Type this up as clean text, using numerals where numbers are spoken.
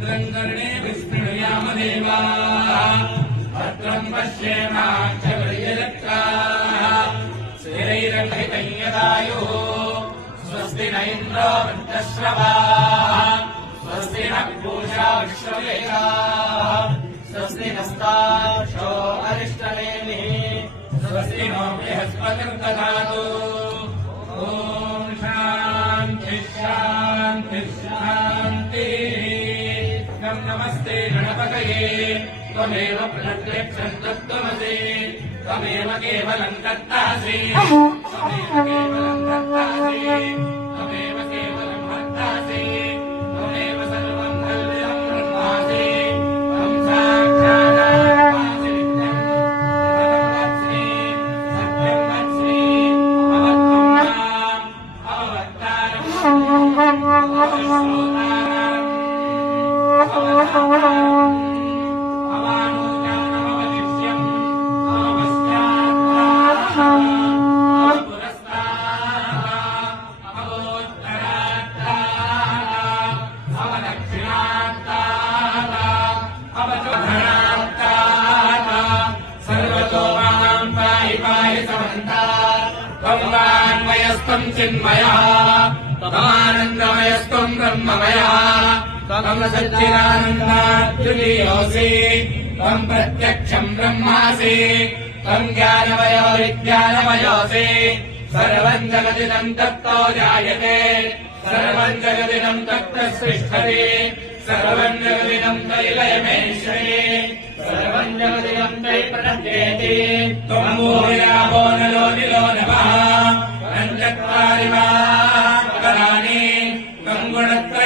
भद्रं कर्णेभिः शृणुयामदेवाः भद्रं पश्येमाक्षभिर्यजत्राः स्थिरैरङ्कितं यदायुः स्वस्ति न इन्द्रो वृद्धश्रवाः स्वस्ति नः पूषा विश्ववेदाः स्वस्ति नस्तार्क्ष्यो अरिष्टनेमिः स्वस्ति नो बृहस्पतिर्दधातु ॐ शान्ति शान्ति शान्तिः नमस्ते गणपतये त्वमेव प्रत्यक्षं तत्त्वमसि त्वमेव केवलं कर्तासि त्वमेव केवलं कर्तासि त्वमेव केवलं भर्तासि त्वमेव सर्वं खल्विदं ब्रह्मासि त्वं साक्षादात्मासि नित्यं सत्यं वच्मि अवत्वं माम् अववक्तारम् अवश्रोतारम् अवानुजानमवदिष्यम् अवस्यात्ताः अवपुरस्ताः अवोत्तरात्ताः अवदक्षिणात्ताः अवचोधनात्ताः सर्वतो मां पाहि पाहि समन्तात् त्वं वाङ्मयस्त्वं चिन्मयः त्वमानन्दमयस्त्वं ब्रह्ममयः त्वं सच्चिदानन्दाद्वितीयोऽसि त्वं प्रत्यक्षं ब्रह्मासि त्वं ज्ञानमयो विज्ञानमयोऽसि सर्वं जगदिदं तत्तो जायते सर्वं जगदिदं तत्र सृष्टते सर्वं जगदिदं त्रैलयमेश्वरे सर्वं जगदिदं त्रैप्रपद्येते त्वं भूयावो नलो निलो नमः पञ्चत्वारि वा कराणि त्वं गुणत्रय